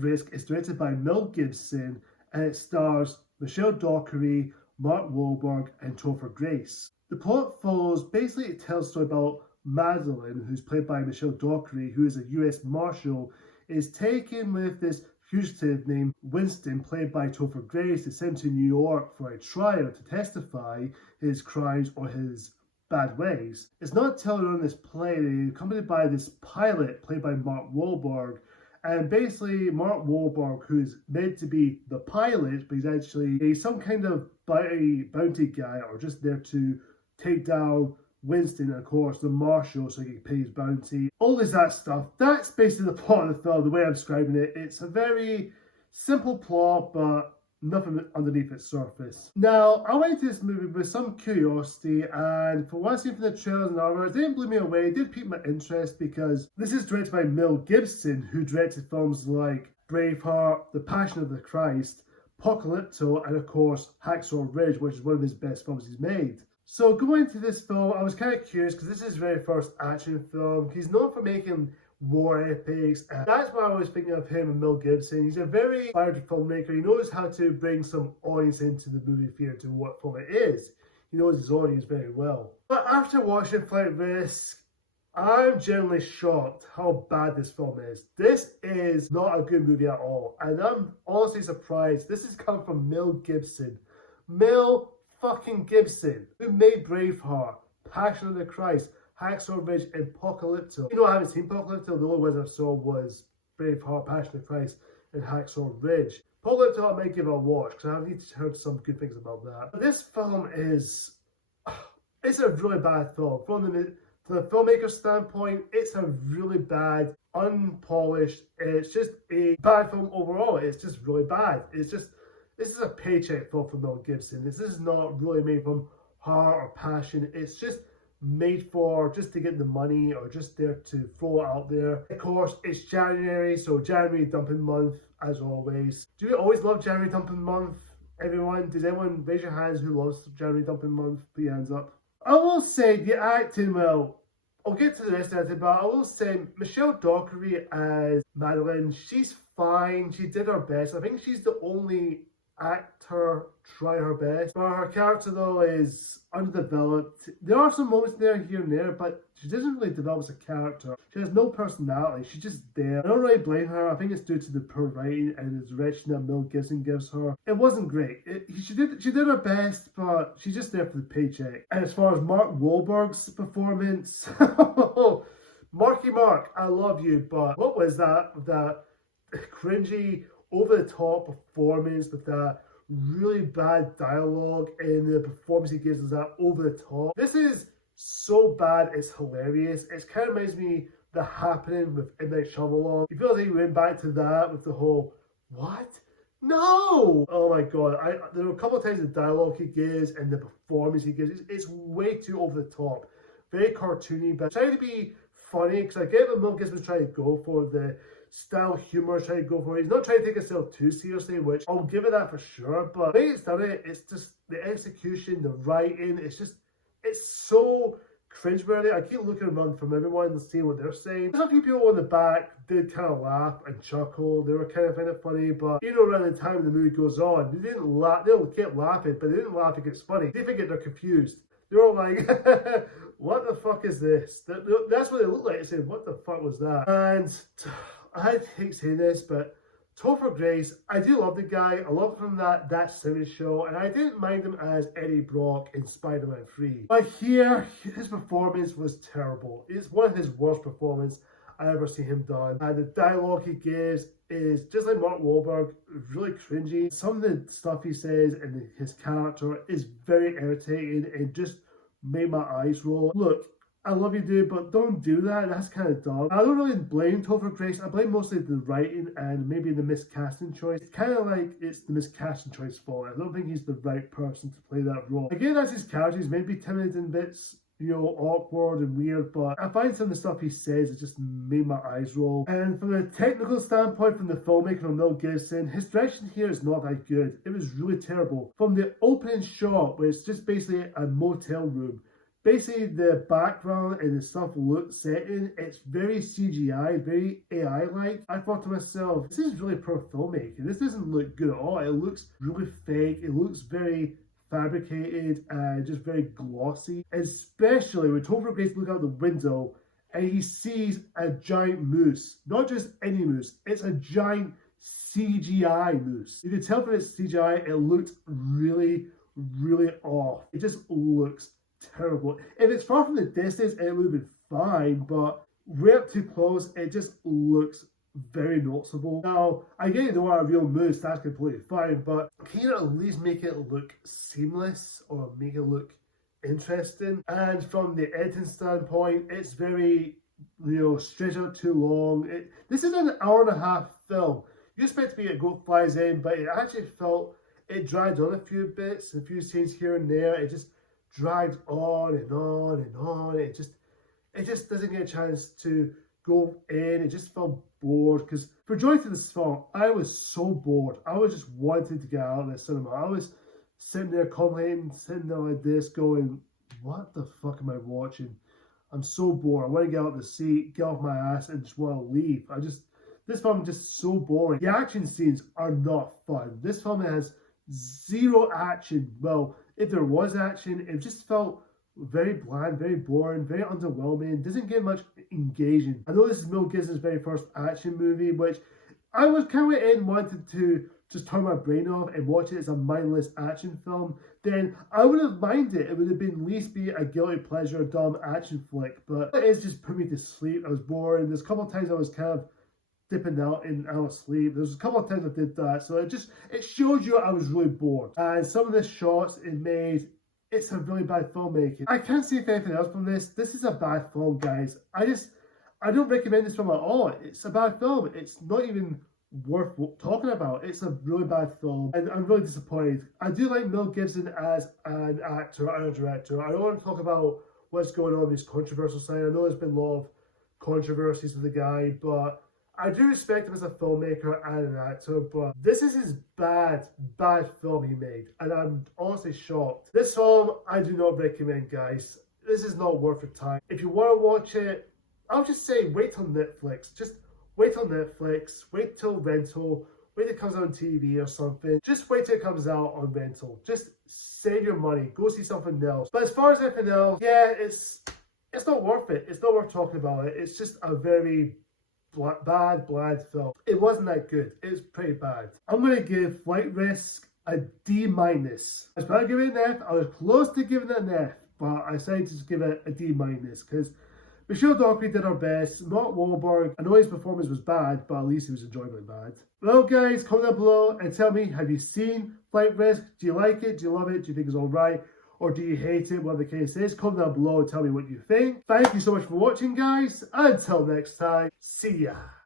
Flightrisk is directed by Mel Gibson and it stars Michelle Dockery, Mark Wahlberg, and Topher Grace. The plot follows, basically it tells a story about Madeline, who's played by Michelle Dockery, who is a US Marshal, is taken with this fugitive named Winston, played by Topher Grace, is sent to New York for a trial to testify his crimes or his bad ways. It's not until they're on this plane, accompanied by this pilot played by Mark Wahlberg, and basically Mark Wahlberg, who's meant to be the pilot, but he's actually some kind of bounty guy, or just there to take down Winston, and of course the Marshal, so he can pay his bounty. All this that stuff. That's basically the plot of the film, the way I'm describing it. It's a very simple plot, but nothing underneath its surface. Now, I went to this movie with some curiosity, and for what I've seen from the trailers and others, it didn't blow me away. It did pique my interest because this is directed by Mel Gibson, who directed films like Braveheart, The Passion of the Christ, Apocalypto, and of course Hacksaw Ridge, which is one of his best films he's made. So going into this film, I was kind of curious because this is his very first action film. He's known for making war epics, and that's why I was thinking of him and Mel Gibson. He's a very inspired filmmaker. He knows how to bring some audience into the movie theatre to what film it is. He knows his audience very well. But after watching Flightrisk, I'm generally shocked how bad this film is. This is not a good movie at all, and I'm honestly surprised. This has come from Mel Gibson. Mel fucking Gibson, who made Braveheart, Passion of the Christ, Hacksaw Ridge, and Apocalypto. You know, I haven't seen Apocalypto. The only ones I saw was Braveheart, Passion of the Christ, and Hacksaw Ridge. Apocalypto I might give it a watch because I've heard some good things about that. But this film is, it's a really bad film. From the filmmaker's standpoint, it's a really bad, unpolished, it's just a bad film overall. It's just really bad. This is a paycheck film for Mel Gibson. This is not really made from heart or passion. It's just made for just to get the money or just there to throw it out there. Of course, it's January, so January dumping month as always. Do you always love January dumping month, everyone? Does anyone raise your hands who loves January dumping month? Put your hands up. I will say the acting, well, I'll get to the rest of it, but I will say Michelle Dockery as Madeline, she's fine. She did her best. I think she's the only actor try her best, but her character though is underdeveloped. There are some moments there here and there, but she doesn't really develop as a character. She has no personality. She's just there. I don't really blame her. I think it's due to the poor writing and the direction that Mel Gibson gives her. It wasn't great. She did her best, but she's just there for the paycheck. And as far as Mark Wahlberg's performance, Marky Mark, I love you, but what was that cringy, over-the-top performance with that really bad dialogue, and the performance he gives us that over-the-top. This is so bad, it's hilarious. It kind of reminds me The Happening with M. Night Shyamalan. You feel like he went back to that with the whole, what? No! Oh my god, there are a couple of times the dialogue he gives and the performance he gives, it's way too over-the-top. Very cartoony, but trying to be funny, because I get what Mel Gibson's trying to go for, the style humor trying to go for it. He's not trying to take himself too seriously, which I'll give it that for sure, but the way it's done it's just the execution, the writing, it's so cringeworthy. I keep looking around from everyone and seeing what they're saying. There's a few people in the back did kind of laugh and chuckle. They were kind of funny, but you know, around the time the movie goes on, they didn't laugh. They kept laughing, but they didn't laugh like it's funny. They think they're confused. They're all like, what the fuck is this? That's what they look like. They said, what the fuck was that? And I hate saying this, but Topher Grace, I do love the guy. I love him from that 70s show, and I didn't mind him as Eddie Brock in Spider-Man 3. But here, his performance was terrible. It's one of his worst performances I ever seen him done. And the dialogue he gives is just like Mark Wahlberg, really cringy. Some of the stuff he says and his character is very irritating and just made my eyes roll. Look, I love you, dude, but don't do that. That's kind of dumb. I don't really blame Topher Grace. I blame mostly the writing and maybe the miscasting choice. It's kind of like it's the miscasting choice fault. I don't think he's the right person to play that role. Again, that's his character. He's maybe timid in bits, you know, awkward and weird, but I find some of the stuff he says, it just made my eyes roll. And from a technical standpoint, from the filmmaker from Mel Gibson, his direction here is not that good. It was really terrible. From the opening shot, where it's just basically a motel room, Basically, the background and the stuff set in, it's very CGI, very AI-like. I thought to myself, this is really poor filmmaking. This doesn't look good at all. It looks really fake. It looks very fabricated and just very glossy. Especially when Topher Grace looks out the window and he sees a giant moose. Not just any moose, it's a giant CGI moose. You can tell from its CGI, it looked really, really off. It just looks terrible. If it's far from the distance, it would have been fine, but way up too close, it just looks very noticeable. Now, I get you don't want a real moose, that's completely fine, but can you at least make it look seamless or make it look interesting? And from the editing standpoint, it's very, stretched out too long. This is an hour-and-a-half film. You expect to be a goat flies in, but it actually felt, it dragged on a few bits, a few scenes here and there. It just dragged on and on and on. It just doesn't get a chance to go in. It just felt bored, because for joining to this film, I was so bored. I was just wanting to get out of the cinema. I was sitting there commenting, sitting there like this, going, what the fuck am I watching? I'm so bored. I want to get out of the seat, get off my ass, and just want to leave. This film is just so boring. The action scenes are not fun. This film has zero action. Well, if there was action, it just felt very bland, very boring, very underwhelming. Doesn't get much engaging. I know this is Mel Gibson's very first action movie, which I was kind of wanted to just turn my brain off and watch it as a mindless action film. Then I would have minded it. It would have been at least be a guilty pleasure, dumb action flick. But it's just put me to sleep. I was bored. There's a couple of times I was kind of dipping out and out of sleep. There's a couple of times I did that, so it shows you I was really bored. And some of the shots it made, it's a really bad filmmaking. I can't see anything else from this. This is a bad film, guys. I don't recommend this film at all. It's a bad film. It's not even worth talking about. It's a really bad film, and I'm really disappointed. I do like Mel Gibson as an actor and a director. I don't want to talk about what's going on with his controversial side. I know there's been a lot of controversies with the guy, but I do respect him as a filmmaker and an actor, but this is his bad film he made, and I'm honestly shocked. This film, I do not recommend, guys. This is not worth your time. If you want to watch it, I'll just say wait till Netflix. Just wait till Netflix, wait till rental, wait till it comes on TV or something. Just wait till it comes out on rental. Just save your money, go see something else. But as far as anything else, yeah, it's not worth it. It's not worth talking about it. It's just a very bad film. It wasn't that good. It was pretty bad. I'm going to give Flightrisk a D-. I was about to give it an F. I was close to giving it an F, but I decided to just give it a D- because Michelle Dockery did her best. Mark Wahlberg, I know his performance was bad, but at least he was enjoyably bad. Well, guys, comment down below and tell me, have you seen Flightrisk? Do you like it? Do you love it? Do you think it's alright? Or do you hate it? Whatever the case is, comment down below and tell me what you think. Thank you so much for watching, guys. Until next time, see ya.